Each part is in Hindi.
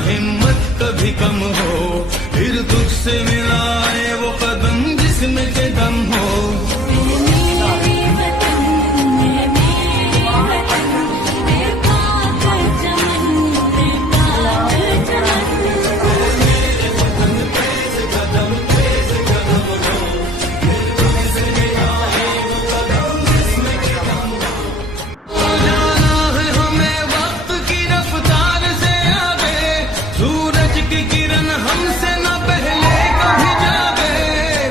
हिम्मत कभी कम हो, फिर तुझसे मिलाए वो कदम जिसमें के दम हो। हमसे न पहले कभी जागे,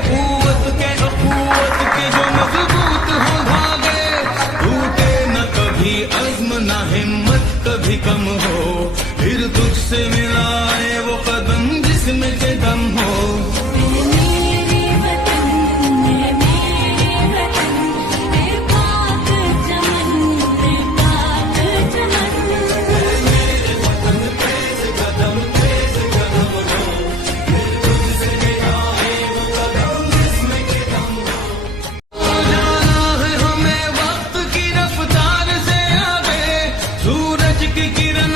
कुव्वत के अखुव्वत के जो मजबूत हो भागे, टूटे न कभी अज़्म न हिम्मत कभी कम हो, फिर तुझसे मिलाए वो कदम जिसमें के दम हो।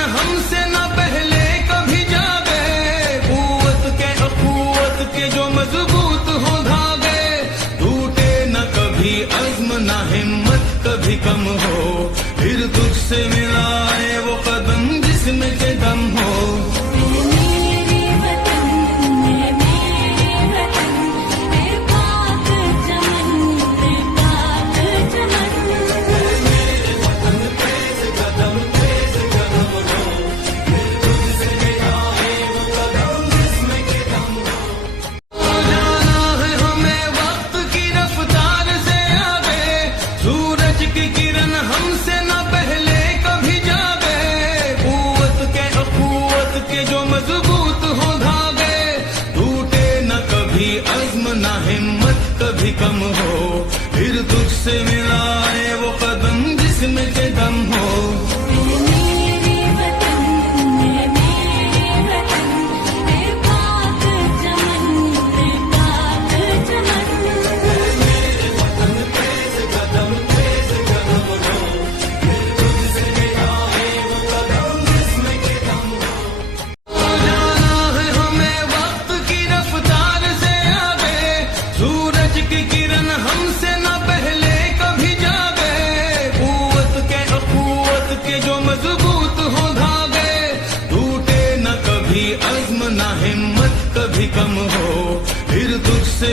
हमसे न पहले कभी जागे, कुव्वत के अखुव्वत के जो मजबूत हो धागे, टूटे न कभी अज़्म न हिम्मत कभी कम हो, फिर तुझसे मिलाए वो कदम जिसमें के दम हो। हमसे न पहले कभी जागे, कुव्वत के अखुव्वत के जो मजबूत हो धागे, टूटे न कभी अज़्म न हिम्मत कभी कम हो, फिर तुझसे मिलाए वो कदम जिसमें के दम हो। हमसे न पहले कभी जागे, कुव्वत के अखुव्वत के जो मजबूत हो धागे, टूटे न कभी अज़्म न हिम्मत कभी कम हो, फिर तुझसे